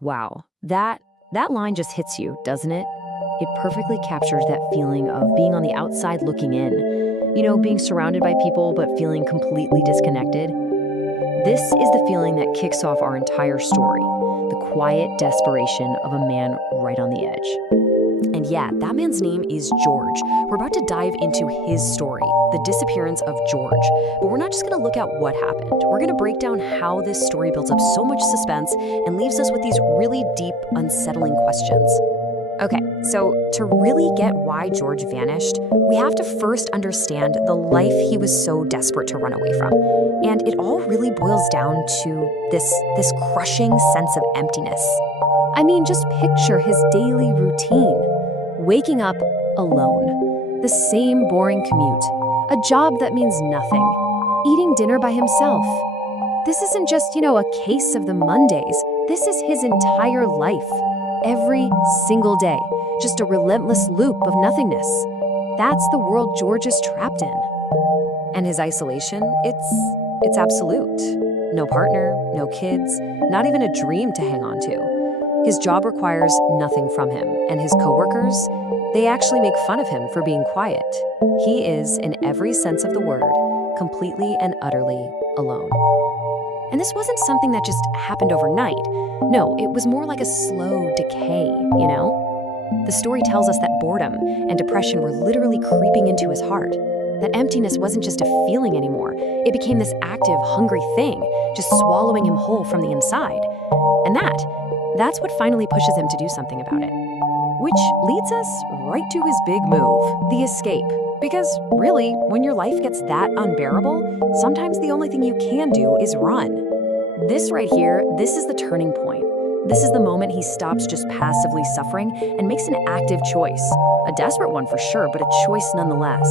Wow, that line just hits you, doesn't it? It perfectly captures that feeling of being on the outside looking in. Being surrounded by people but feeling completely disconnected. This is the feeling that kicks off our entire story, the quiet desperation of a man right on the edge. And yeah, that man's name is George. We're about to dive into his story, the disappearance of George. But we're not just going to look at what happened. We're going to break down how this story builds up so much suspense and leaves us with these really deep, unsettling questions. Okay, so to really get why George vanished, we have to first understand the life he was so desperate to run away from. And it all really boils down to this crushing sense of emptiness. I mean, just picture his daily routine. Waking up alone, the same boring commute, a job that means nothing, eating dinner by himself. This isn't just, a case of the Mondays. This is his entire life. Every single day, just a relentless loop of nothingness. That's the world George is trapped in. And his isolation, it's absolute. No partner, no kids, not even a dream to hang on to. His job requires nothing from him, and his coworkers, they actually make fun of him for being quiet. He is, in every sense of the word, completely and utterly alone. And this wasn't something that just happened overnight. No, it was more like a slow decay. The story tells us that boredom and depression were literally creeping into his heart. That emptiness wasn't just a feeling anymore. It became this active, hungry thing, just swallowing him whole from the inside. And that's what finally pushes him to do something about it. Which leads us right to his big move, the escape. Because really, when your life gets that unbearable, sometimes the only thing you can do is run. This right here, this is the turning point. This is the moment he stops just passively suffering and makes an active choice. A desperate one for sure, but a choice nonetheless.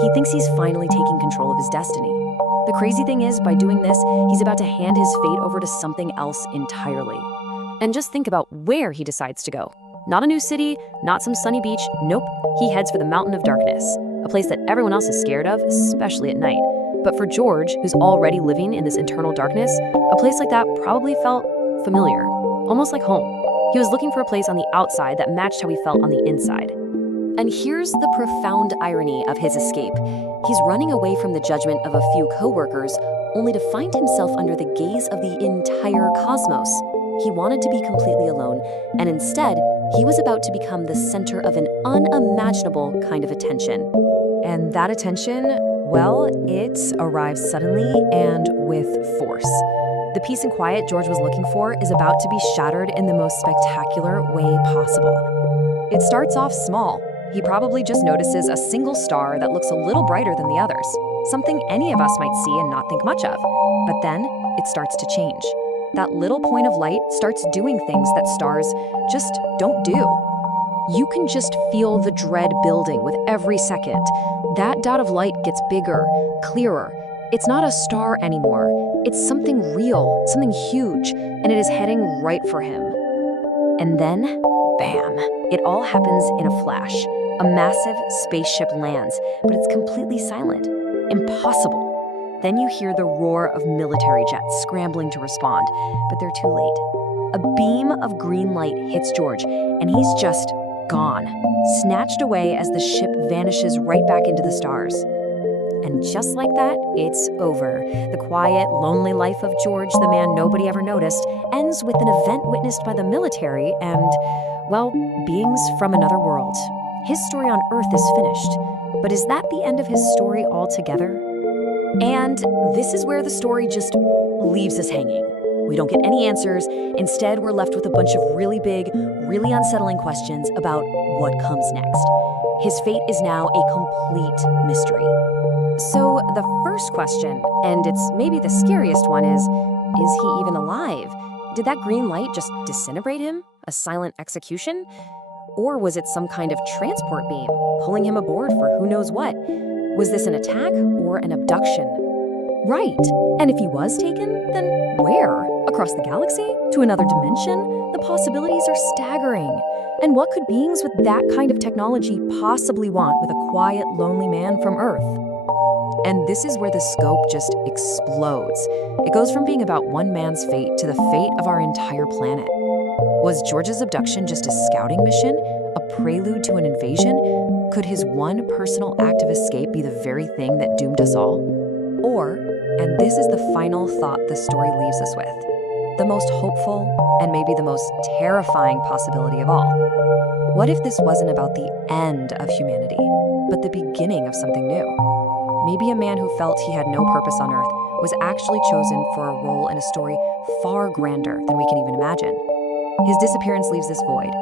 He thinks he's finally taking control of his destiny. The crazy thing is, by doing this, he's about to hand his fate over to something else entirely. And just think about where he decides to go. Not a new city, not some sunny beach, nope. He heads for the mountain of darkness, a place that everyone else is scared of, especially at night. But for George, who's already living in this internal darkness, a place like that probably felt familiar, almost like home. He was looking for a place on the outside that matched how he felt on the inside. And here's the profound irony of his escape. He's running away from the judgment of a few coworkers, only to find himself under the gaze of the entire cosmos. He wanted to be completely alone, and instead, he was about to become the center of an unimaginable kind of attention. And that attention, well, it arrives suddenly and with force. The peace and quiet George was looking for is about to be shattered in the most spectacular way possible. It starts off small. He probably just notices a single star that looks a little brighter than the others, something any of us might see and not think much of. But then, it starts to change. That little point of light starts doing things that stars just don't do. You can just feel the dread building with every second. That dot of light gets bigger, clearer. It's not a star anymore. It's something real, something huge, and it is heading right for him. And then, bam, it all happens in a flash. A massive spaceship lands, but it's completely silent. Impossible. Then you hear the roar of military jets scrambling to respond, but they're too late. A beam of green light hits George, and he's just gone, snatched away as the ship vanishes right back into the stars. And just like that, it's over. The quiet, lonely life of George, the man nobody ever noticed, ends with an event witnessed by the military and, well, beings from another world. His story on Earth is finished. But is that the end of his story altogether? And this is where the story just leaves us hanging. We don't get any answers. Instead, we're left with a bunch of really big, really unsettling questions about what comes next. His fate is now a complete mystery. So the first question, and it's maybe the scariest one, is he even alive? Did that green light just disintegrate him? A silent execution? Or was it some kind of transport beam, pulling him aboard for who knows what? Was this an attack or an abduction? Right. And if he was taken, then where? Across the galaxy? To another dimension? The possibilities are staggering. And what could beings with that kind of technology possibly want with a quiet, lonely man from Earth? And this is where the scope just explodes. It goes from being about one man's fate to the fate of our entire planet. Was George's abduction just a scouting mission? A prelude to an invasion? Could his one personal act of escape be the very thing that doomed us all? Or, and this is the final thought the story leaves us with, the most hopeful and maybe the most terrifying possibility of all. What if this wasn't about the end of humanity, but the beginning of something new? Maybe a man who felt he had no purpose on Earth was actually chosen for a role in a story far grander than we can even imagine. His disappearance leaves this void,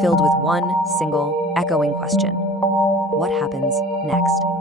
filled with one single, echoing question. What happens next?